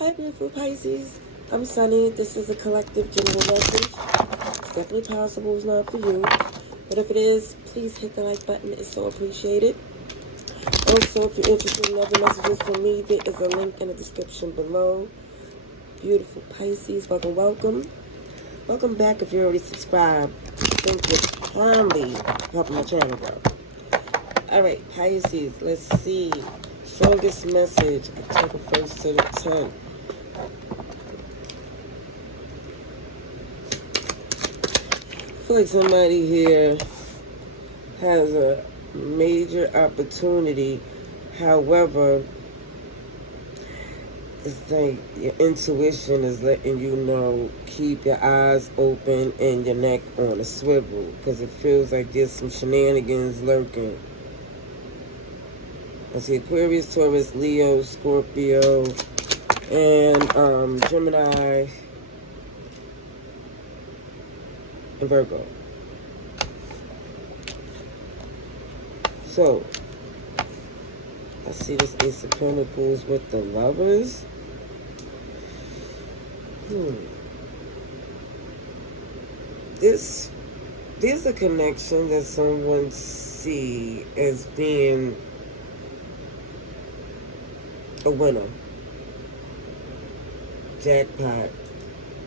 Hi, beautiful Pisces. I'm Sunny. This is a collective general message. It's definitely possible it's not for you. But if it is, please hit the like button. It's so appreciated. Also, if you're interested in other messages from me, there is a link in the description below. Beautiful Pisces, welcome, welcome. Welcome back if you're already subscribed. Thank you kindly for helping my channel grow. Alright, Pisces, let's see. Strongest message, October 1st to the 10th. I feel like somebody here has a major opportunity. However, it's like your intuition is letting you know, keep your eyes open and your neck on a swivel, because it feels like there's some shenanigans lurking. I see Aquarius, Taurus, Leo, Scorpio, and Gemini, and Virgo. So, I see this Ace of Pentacles with the Lovers. There's a connection that someone see as being a winner. Jackpot.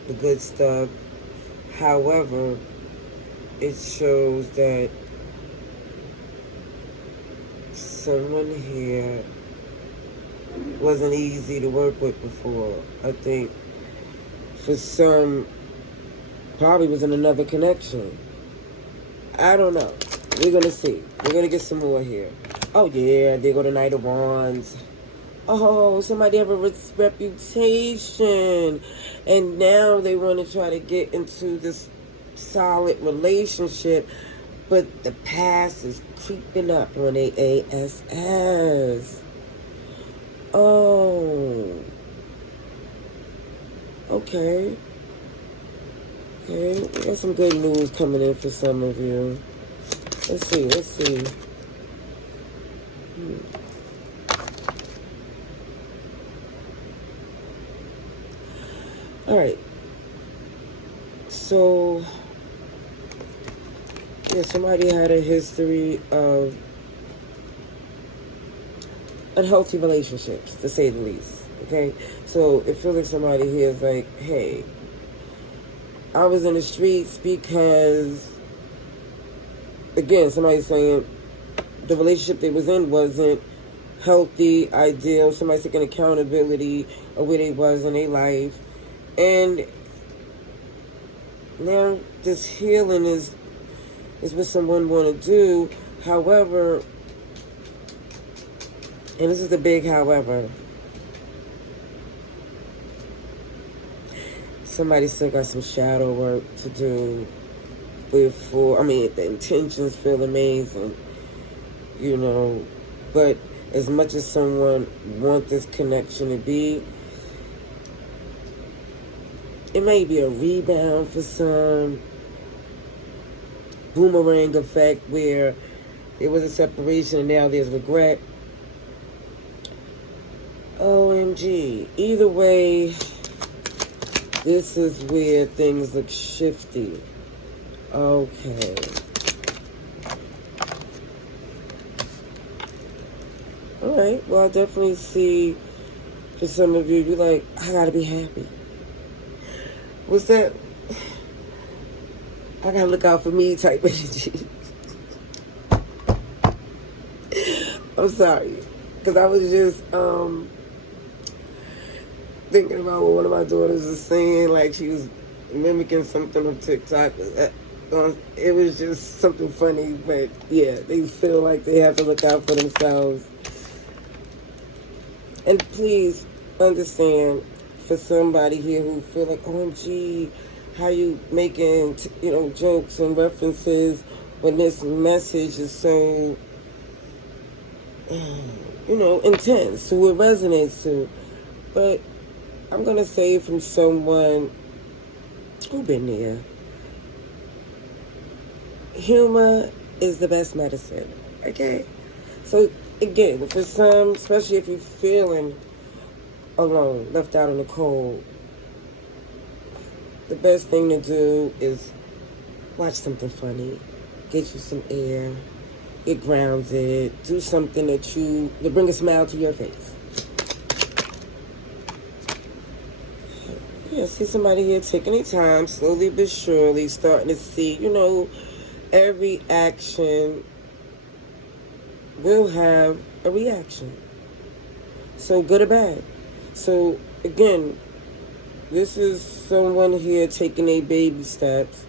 The good stuff. However, it shows that someone here wasn't easy to work with before. I think for some, probably was in another connection. I don't know. We're going to see. We're going to get some more here. Oh, yeah. There go the Knight of Wands. Oh, somebody have a reputation. And now they want to try to get into this solid relationship. But the past is creeping up on a ASS. Oh. Okay. Okay, we got some good news coming in for some of you. Let's see. Alright. So, yeah, somebody had a history of unhealthy relationships, to say the least. Okay? So, it feels like somebody here is like, hey, I was in the streets because, again, somebody's saying the relationship they was in wasn't healthy, ideal. Somebody's taking accountability of where they was in their life. And now this healing is what someone want to do. However, and this is the big however, somebody still got some shadow work to do before. I mean, the intentions feel amazing, you know, but as much as someone want this connection to be, it may be a rebound for some, boomerang effect where there was a separation and now there's regret. OMG. Either way, this is where things look shifty. Okay. Alright, well, I definitely see for some of you, you're like, I gotta be happy. What's that? I gotta look out for me type energy. I'm sorry. Because I was just thinking about what one of my daughters was saying. Like she was mimicking something on TikTok. It was just something funny. But yeah, they feel like they have to look out for themselves. And please understand, for somebody here who feel like, OMG, how you making, jokes and references when this message is so, intense, who it resonates to. But I'm going to say from someone who been there, humor is the best medicine, okay? So, again, for some, especially if you're feeling alone, left out in the cold, the best thing to do is watch something funny, get you some air, get grounded, do something that bring a smile to your face. Yeah, see somebody here taking their time, slowly but surely, starting to see, every action will have a reaction. So good or bad. So again, this is someone here taking a baby steps,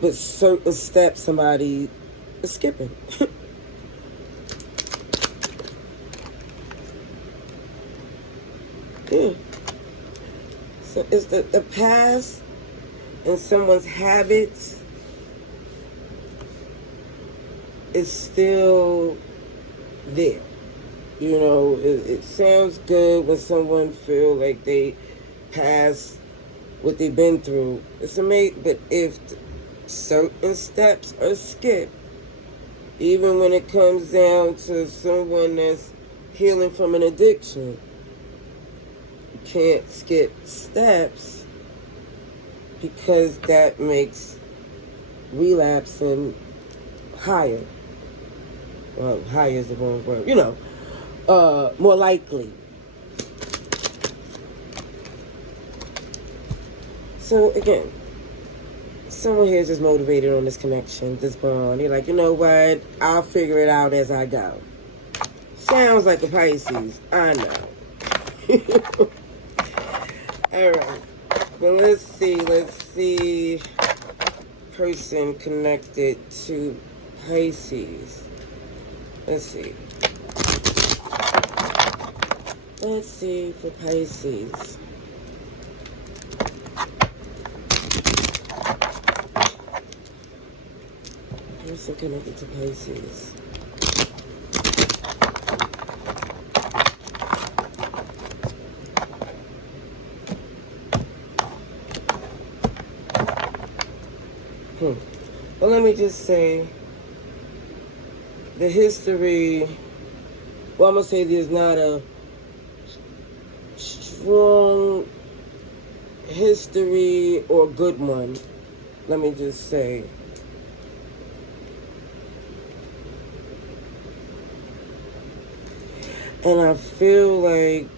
but certain steps somebody is skipping. Yeah. So it's the past and someone's habits is still there. It sounds good when someone feel like they pass what they've been through. It's amazing, but if certain steps are skipped, even when it comes down to someone that's healing from an addiction, you can't skip steps because that makes relapsing higher. Well, higher is the wrong word. More likely. So again, someone here is just motivated on this connection, this bond. You're like, you know what? I'll figure it out as I go. Sounds like a Pisces. I know. All right. Well, let's see. Person connected to Pisces. Let's see for Pisces. Person connected to Pisces. Well, let me just say, the history, well, I'm going to say there's not a strong history or good one. Let me just say. And I feel like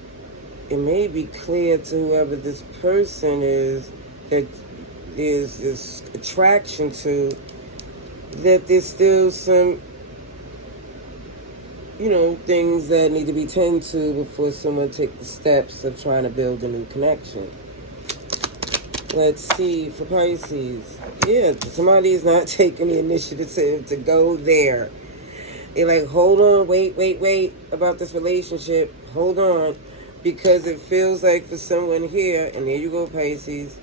it may be clear to whoever this person is that there's this attraction to, that there's still some, things that need to be tended to before someone takes the steps of trying to build a new connection. Let's see, for Pisces. Yeah, somebody's not taking the initiative to go there. They're like, hold on, wait about this relationship. Hold on. Because it feels like for someone here, and there you go, Pisces,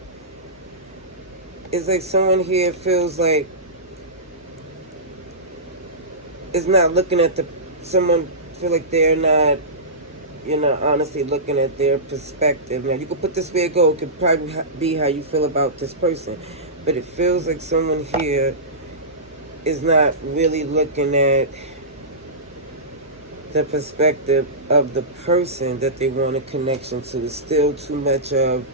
it's like someone here feels like is not looking at someone feel like they're not, honestly looking at their perspective. Now, you could put this way it go. It could probably be how you feel about this person. But it feels like someone here is not really looking at the perspective of the person that they want a connection to. It's still too much of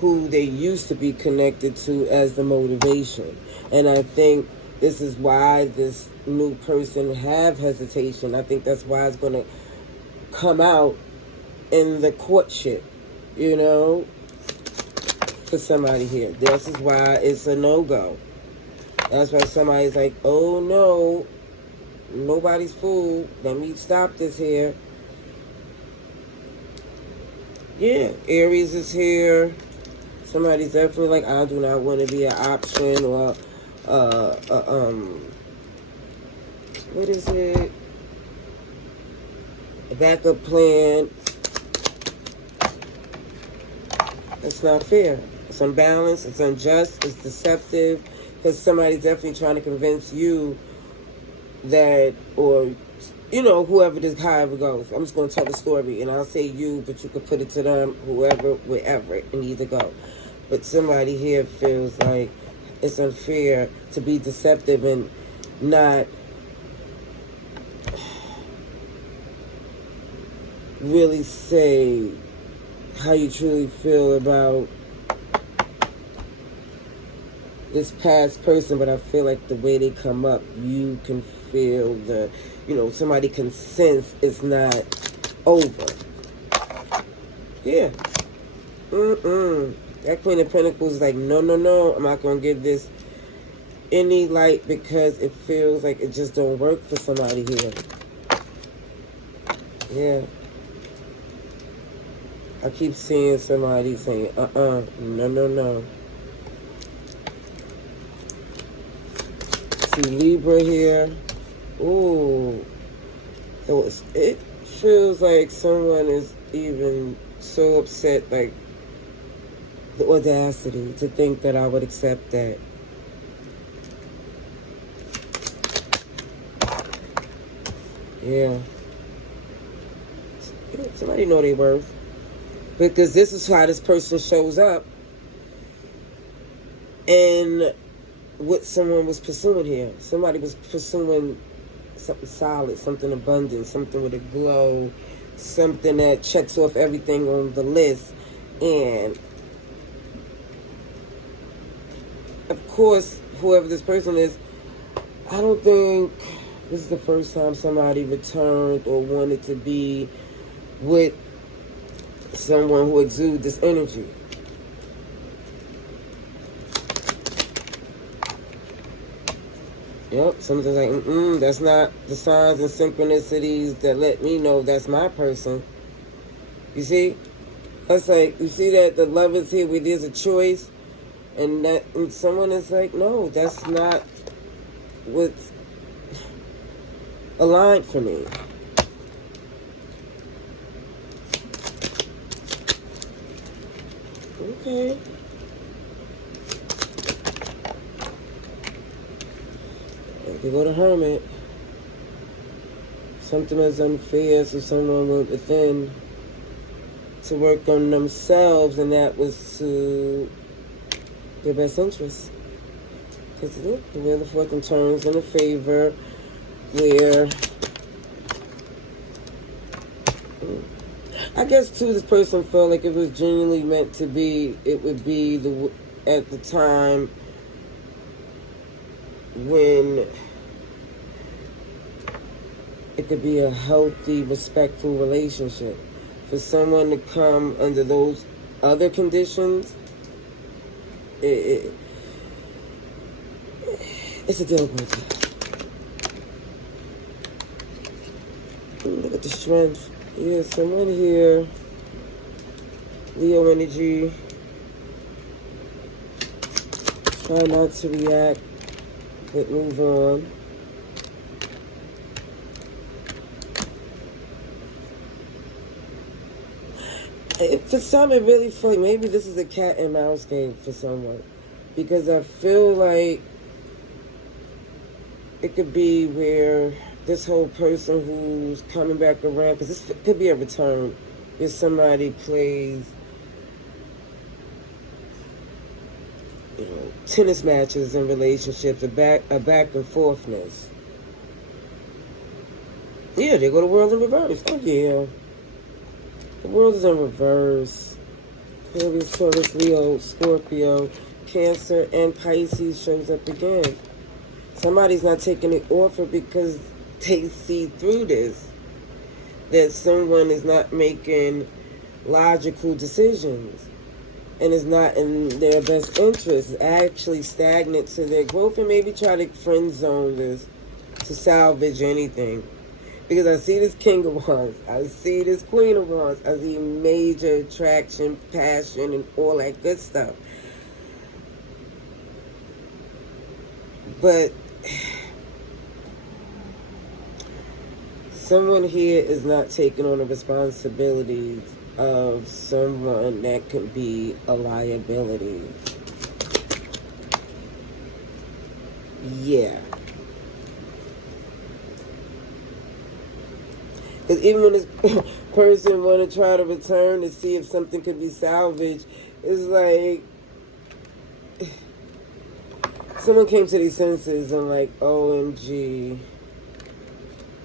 who they used to be connected to as the motivation. And I think this is why this new person have hesitation. I think that's why it's going to come out in the courtship, for somebody here. This is why it's a no-go. That's why somebody's like, oh no, nobody's fool. Let me stop this here. Yeah, Aries is here. Somebody's definitely like, I do not want to be an option or what is it? A backup plan. It's not fair. It's unbalanced. It's unjust. It's deceptive. Because somebody's definitely trying to convince you that, or, whoever this, however it goes. I'm just going to tell the story, and I'll say you, but you could put it to them, whoever, wherever, and either go. But somebody here feels like it's unfair to be deceptive and really say how you truly feel about this past person, but I feel like the way they come up, you can feel the, somebody can sense it's not over. Yeah. That Queen of Pentacles is like, no, I'm not going to give this any light because it feels like it just don't work for somebody here. Yeah. I keep seeing somebody saying, no. See Libra here. Ooh. So it feels like someone is even so upset, like the audacity to think that I would accept that. Yeah. Somebody know their worth. Because this is how this person shows up. And what someone was pursuing here. Somebody was pursuing something solid, something abundant, something with a glow, something that checks off everything on the list. And of course, whoever this person is, I don't think this is the first time somebody returned or wanted to be with someone who exudes this energy. Yep, something's like, that's not the signs and synchronicities that let me know that's my person. You see? That's like, you see that the love is here where there's a choice, and someone is like, no, that's not what's aligned for me. Okay. You go to Hermit. Something is unfair, so someone went within to work on themselves, and that was to their best interest. Because the Wheel of Fortune turns in a favor where I guess too this person felt like if it was genuinely meant to be, it would be at the time when it could be a healthy, respectful relationship. For someone to come under those other conditions, it's a deal breaker. Look at the strength. Yeah, someone here, Leo energy, try not to react, but move on. For some, it really feels like maybe this is a cat and mouse game for someone. Because I feel like it could be where this whole person who's coming back around, because this could be a return, if somebody plays, tennis matches in relationships, a back and forthness. Yeah, they go to world in reverse. Oh yeah. The world is in reverse. Aquarius, Taurus, Leo, Scorpio, Cancer, and Pisces shows up again. Somebody's not taking the offer because they see through this. That someone is not making logical decisions. And is not in their best interest. It's actually stagnant to their growth, and maybe try to friend zone this to salvage anything. Because I see this King of Wands, I see this Queen of Wands, I see major attraction, passion, and all that good stuff. But someone here is not taking on the responsibilities of someone that could be a liability. Yeah. Because even when this person want to try to return to see if something could be salvaged, it's like someone came to their senses and like, OMG,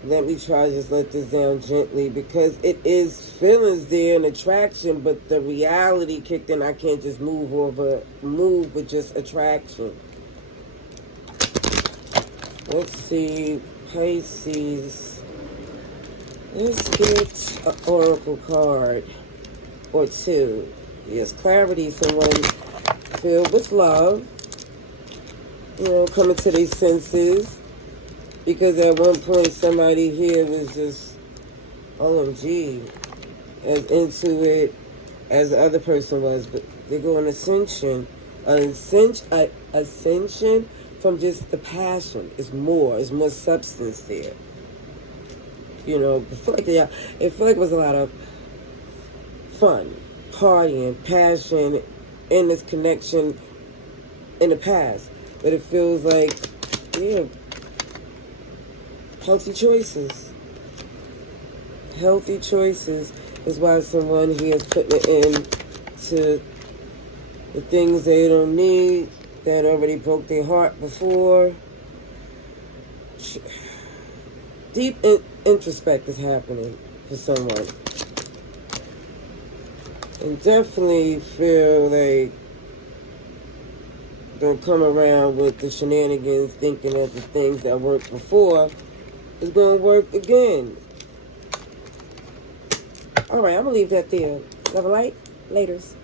let me try to just let this down gently, because it is feelings there and attraction, but the reality kicked in. I can't just move with just attraction. Let's see, Pisces. Let's get an oracle card or two. Yes, clarity. Someone filled with love, coming to their senses. Because at one point somebody here was just, OMG, as into it as the other person was. But they go on ascension from just the passion. It's more substance there. I feel like it was a lot of fun, partying, passion, in this connection in the past. But it feels like, healthy choices. Healthy choices is why someone here is putting it in to the things they don't need, that already broke their heart before. Deep introspect is happening for someone. And definitely feel like don't come around with the shenanigans thinking that the things that worked before is going to work again. All right, I'm going to leave that there. Love a light. Laters.